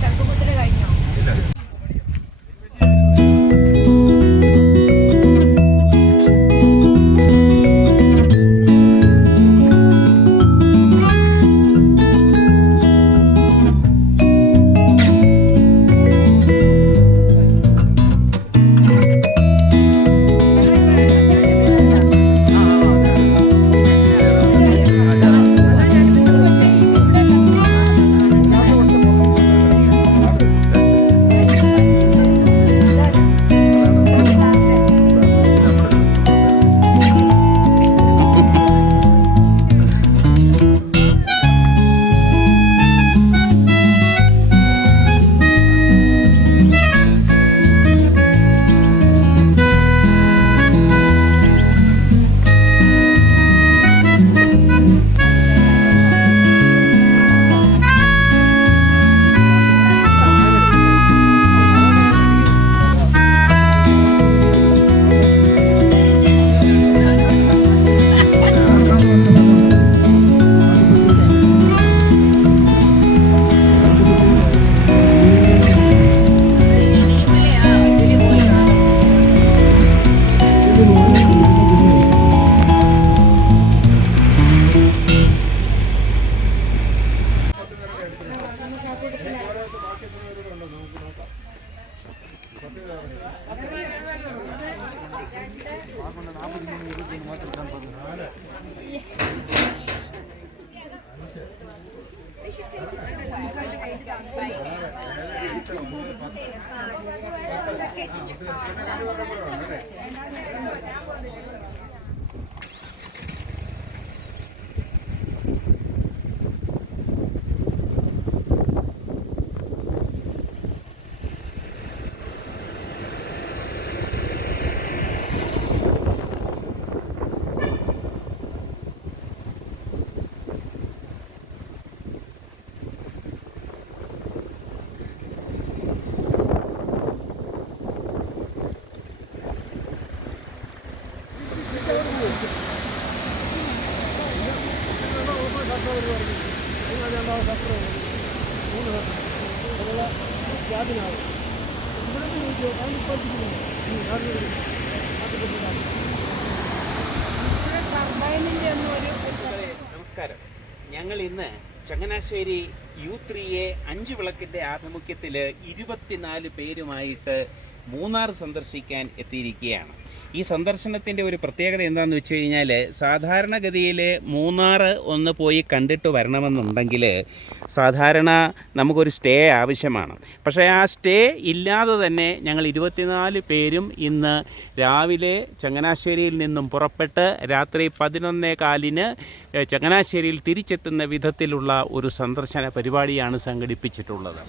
ശംഖുമുദ്ര കഴിഞ്ഞോ? നമസ്കാരം. ഞങ്ങൾ ഇന്ന് ചങ്ങനാശ്ശേരി U3A 5 വിളക്കിൻ്റെ ആഭിമുഖ്യത്തിൽ 24 പേരുമായിട്ട് മൂന്നാർ സന്ദർശിക്കാൻ എത്തിയിരിക്കുകയാണ്. ഈ സന്ദർശനത്തിൻ്റെ ഒരു പ്രത്യേകത എന്താണെന്ന് വെച്ച് കഴിഞ്ഞാൽ, സാധാരണഗതിയിൽ മൂന്നാർ ഒന്ന് പോയി കണ്ടിട്ട് വരണമെന്നുണ്ടെങ്കിൽ സാധാരണ നമുക്കൊരു സ്റ്റേ ആവശ്യമാണ്. പക്ഷേ ആ സ്റ്റേ ഇല്ലാതെ തന്നെ ഞങ്ങൾ 24 പേരും ഇന്ന് രാവിലെ ചങ്ങനാശ്ശേരിയിൽ നിന്നും പുറപ്പെട്ട് രാത്രി 11:15 ചങ്ങനാശ്ശേരിയിൽ തിരിച്ചെത്തുന്ന വിധത്തിലുള്ള ഒരു സന്ദർശന പരിപാടിയാണ് സംഘടിപ്പിച്ചിട്ടുള്ളത്.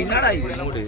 என்னடா இது மூடு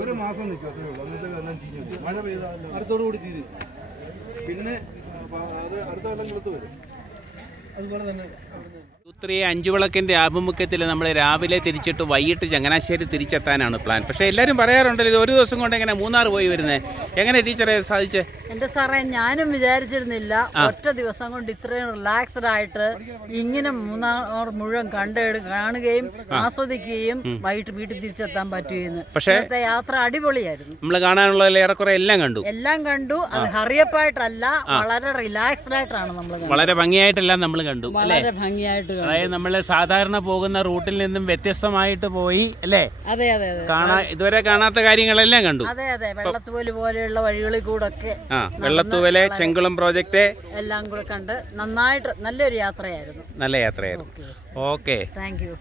ഒരു മാസം നിൽക്കും, അത്രേ ഉള്ളൂ. എന്നിട്ട് എല്ലാം ചീഞ്ഞു മഴ പെയ്താൽ അടുത്തോടുകൂടി ചീഞ്ഞു. പിന്നെ അത് അടുത്ത കൊല്ലം കിളുത്ത് വരും. അതുപോലെ തന്നെ യൂത്രിയെ അഞ്ചുവിളക്കിൻ്റെ ആഭിമുഖ്യത്തിൽ നമ്മൾ രാവിലെ തിരിച്ചിട്ട് വൈകിട്ട് ചങ്ങനാശ്ശേരി തിരിച്ചെത്താനാണ് പ്ലാൻ. പക്ഷേ എല്ലാവരും പറയാറുണ്ടല്ലോ ഇത് ഒരു ദിവസം കൊണ്ട് എങ്ങനെ മൂന്നാർ പോയി വരുന്നത്, എങ്ങനെ ടീച്ചറെ സാധിച്ചേ? എൻ്റെ സാറേ, ഞാനും വിചാരിച്ചിരുന്നില്ല ഒറ്റ ദിവസം കൊണ്ട് ഇത്രയും റിലാക്സ്ഡ് ആയിട്ട് ഇങ്ങനെ മൂന്നാർ മുഴുവൻ കാണുകയും ആസ്വദിക്കുകയും വൈകിട്ട് വീട്ടിൽ തിരിച്ചെത്താൻ പറ്റുകയെന്ന്. പക്ഷേ ഇന്നത്തെ യാത്ര അടിപൊളിയായിരുന്നു. നമ്മൾ കാണാനുള്ള ഏറെക്കുറെ എല്ലാം കണ്ടു. അത് ഹറിയപ്പായിട്ടല്ല, വളരെ റിലാക്സ്ഡ് ആയിട്ടാണ് നമ്മൾ കണ്ടത്. വളരെ ഭംഗിയായിട്ടെല്ലാം നമ്മൾ കണ്ടു. വളരെ ഭംഗിയായിട്ട് കണ്ടു. അതായത് നമ്മൾ സാധാരണ പോകുന്ന റൂട്ടിൽ നിന്നും വ്യത്യസ്തമായിട്ട് പോയി അല്ലേ? അതെ അതെ അതെ. ഇതുവരെ കാണാത്ത കാര്യങ്ങളെല്ലാം കണ്ടു. അതെ അതെ. വെള്ളത്തൂവല് പോലെയുള്ള വഴികളിൽ കൂടെ ഒക്കെ വെള്ളത്തൂവലെ ചെങ്കുളം പ്രോജക്റ്റ് എല്ലാം കൂടെ കണ്ട് നന്നായിട്ട് നല്ലൊരു യാത്രയായിരുന്നു. നല്ല യാത്രയായിരുന്നു. Okay, thank you.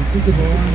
ഉച്ചയ്ക്ക് പോകാൻ